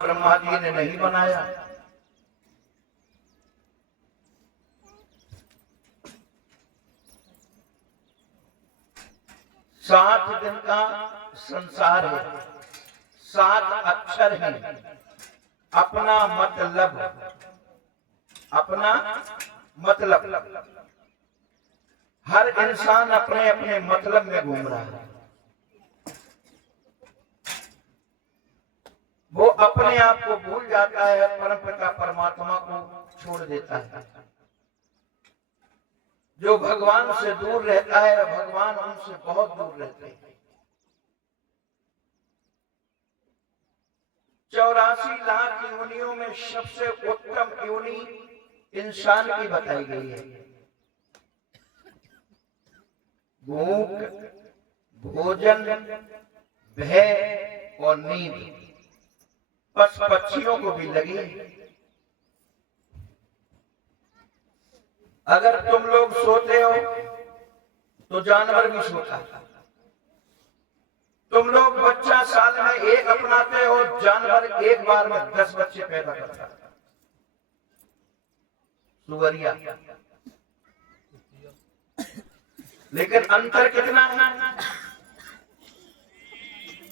ब्रह्मा जी ने नहीं बनाया। सात दिन का संसार है, सात अक्षर हैं। अपना मतलब, अपना मतलब, हर इंसान अपने अपने मतलब में घूम रहा है। वो अपने आप को भूल जाता है, परमपिता परमात्मा को छोड़ देता है। जो भगवान से दूर रहता है, भगवान उनसे बहुत दूर रहते हैं। 84 लाख योनियों में सबसे उत्तम योनि इंसान की बताई गई है। भूख, भोजन, भय और नींद पशु पक्षियों को भी लगी। अगर तुम लोग सोते हो तो जानवर भी सोता है। तुम लोग बच्चा साल में एक अपनाते हो, जानवर एक बार में 10 बच्चे पैदा करता है। सुअरिया। लेकिन अंतर कितना है?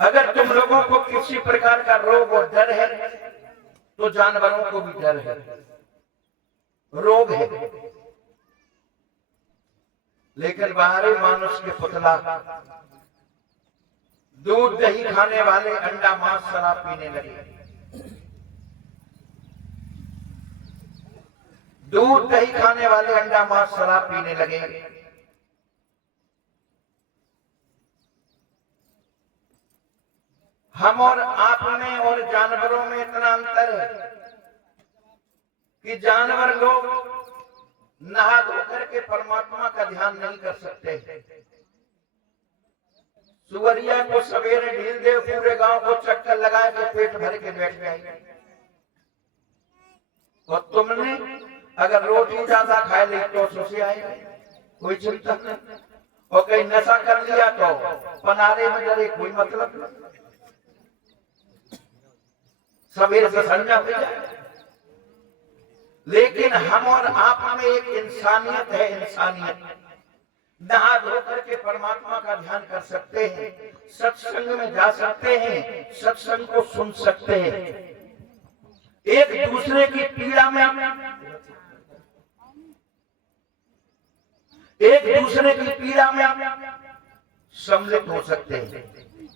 अगर तुम लोगों को किसी प्रकार का रोग और डर है तो जानवरों को भी डर है, रोग है। लेकिन बाहरी मानुष के पुतला दूध दही खाने वाले अंडा मांस शराब पीने लगे। दूध दही खाने वाले अंडा मांस शराब पीने लगे। हम और आप में और जानवरों में इतना अंतर है कि जानवर लोग नहा धोकर के परमात्मा का ध्यान नहीं कर सकते। सुअरिया को सवेरे ढील दे, पूरे गांव को चक्कर लगा के पेट भर के बैठ गए। और तुमने अगर रोटी ज्यादा खा ली तो सुसे आए, कोई चिंता नहीं। और कहीं नशा कर लिया तो पनारे में डरे, कोई मतलब नहीं। सवेरे से संजा हो जाए। लेकिन हम और आप में एक इंसानियत है, इंसानियत। नहा धो करके परमात्मा का ध्यान कर सकते हैं, सत्संग में जा सकते हैं, सत्संग को सुन सकते हैं। एक दूसरे की पीड़ा में, एक दूसरे की पीड़ा में सम्मिलित हो सकते हैं।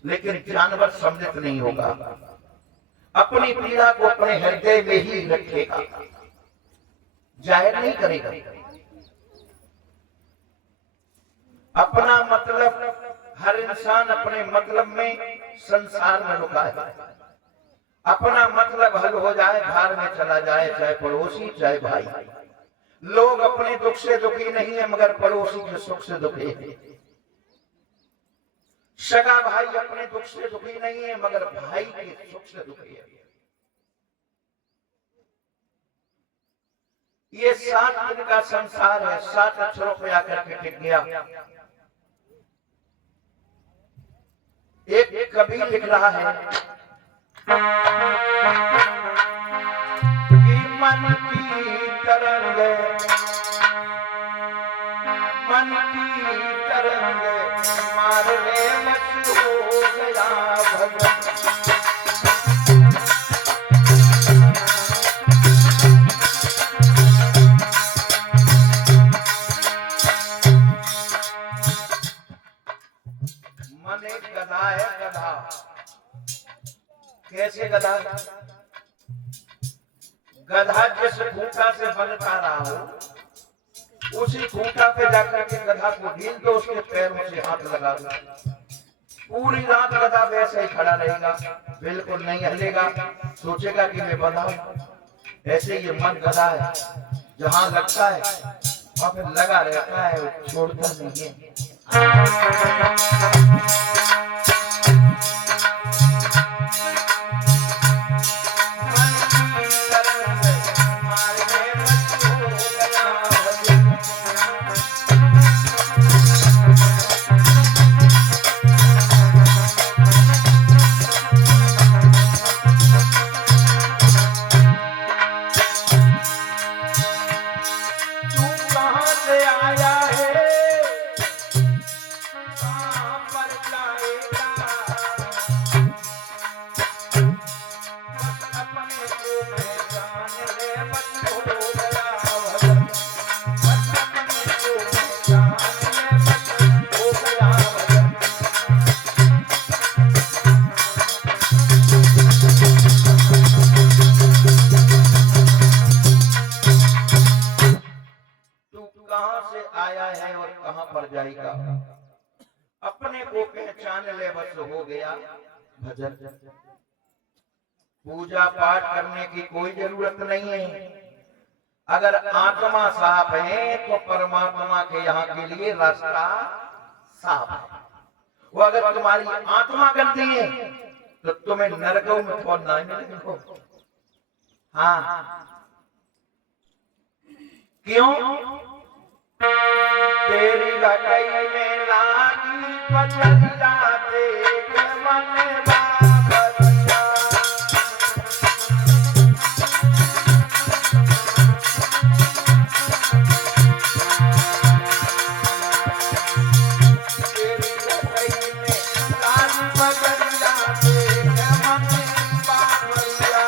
लेकिन जानवर सम्मिलित नहीं होगा, अपनी पीड़ा को अपने हृदय में ही रखेगा, जाहिर नहीं करेगा। अपना मतलब, हर इंसान अपने मतलब में संसार में रुका है। अपना मतलब हल हो जाए, बाहर में चला जाए, चाहे पड़ोसी चाहे भाई। लोग अपने दुख से दुखी नहीं है, मगर पड़ोसी के सुख से दुखी है। सगा भाई अपने दुख से दुखी नहीं है, मगर भाई के सुख से दुखी है। ये 7 दिन का संसार है, 7 अक्षरों पे आकर के टिक गया। एक कवि लिख रहा है कि मन की तरंग, मन की तरंग मारने मत हो गया भगवान। मन एक गधा है, गधा। कैसे गधा? गधा जिस खूंटा से बनता रहा हो, उसी खूंटा पे जाकर के गधा को ढील दो, उसके पैरों से हाथ लगा दो, पूरी रात गधा वैसे ही खड़ा रहेगा, बिल्कुल नहीं हिलेगा। सोचेगा कि मैं बंधा हूं। ऐसे ये मन गधा है, जहां लगता है वहां पे लगा रहता है, छोड़ता नहीं है। पर जाएगा, अपने को पहचान ले बस हो गया भजन। पूजा पाठ करने की कोई जरूरत नहीं है। अगर आत्मा साफ है तो परमात्मा के यहाँ के लिए रास्ता साफ है। वो अगर तुम्हारी आत्मा गंदी है तो तुम्हें नरकों में पहुंचना मिलेगा। हाँ, क्यों? तेरी गटई में लागी पचरिया देख मन बाबरिया। तेरी गटई में लागी पचरिया देख मन बाबरिया।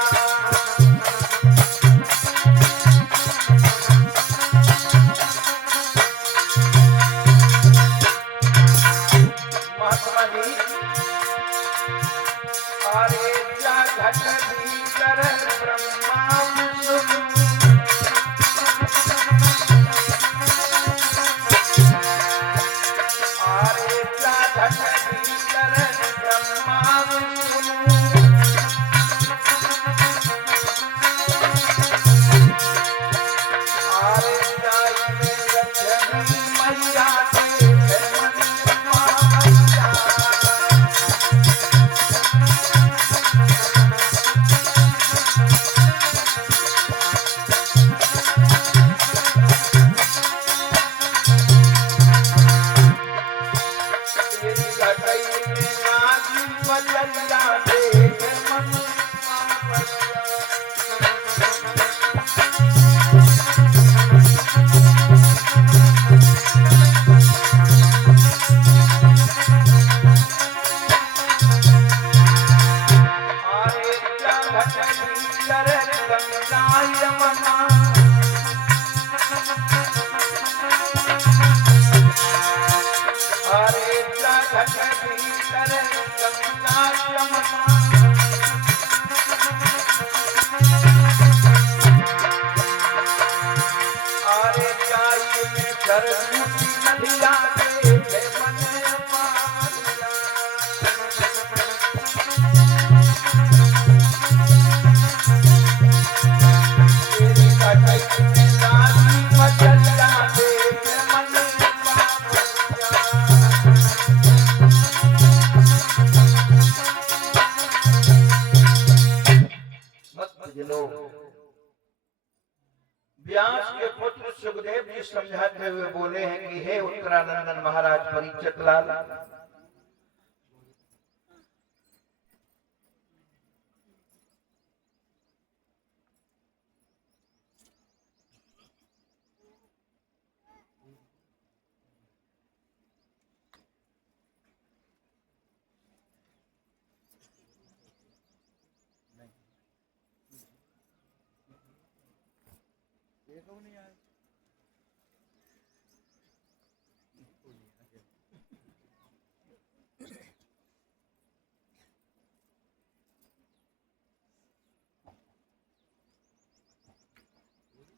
व्यास के पुत्र सुखदेव जी समझाते हुए बोले हैं कि हे उत्तरानंदन महाराज परीक्षित लाल,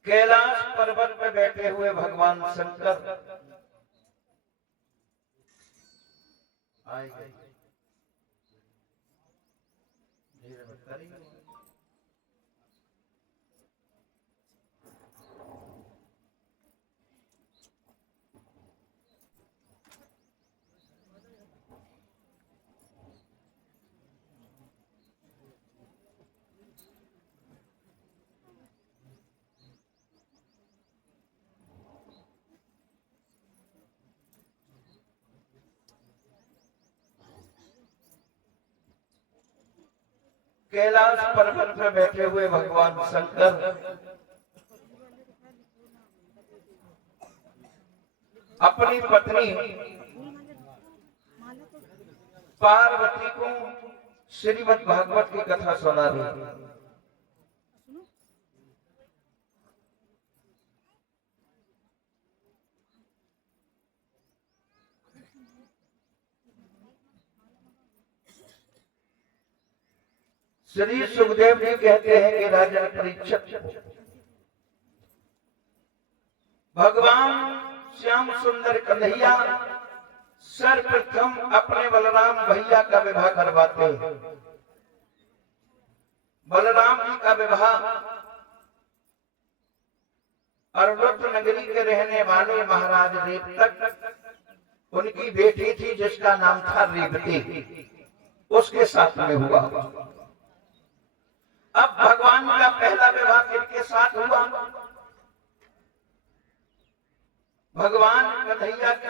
कैलाश पर्वत पर बैठे हुए भगवान शंकर आए गए। कैलाश पर्वत पर बैठे हुए भगवान शंकर अपनी पत्नी पार्वती को श्रीमद् भागवत की कथा सुना रही। श्री सुखदेव जी कहते हैं कि राजा परीक्षित, भगवान श्याम सुंदर कन्हैया सर्वप्रथम अपने बलराम भैया का विवाह करवाते हैं। बलराम जी का विवाह अरवत नगरी के रहने वाले महाराज रेवतक, उनकी बेटी थी जिसका नाम था रेवती, उसके साथ में हुआ। अब भगवान का पहला विवाह किसके साथ हुआ? भगवान कन्हैया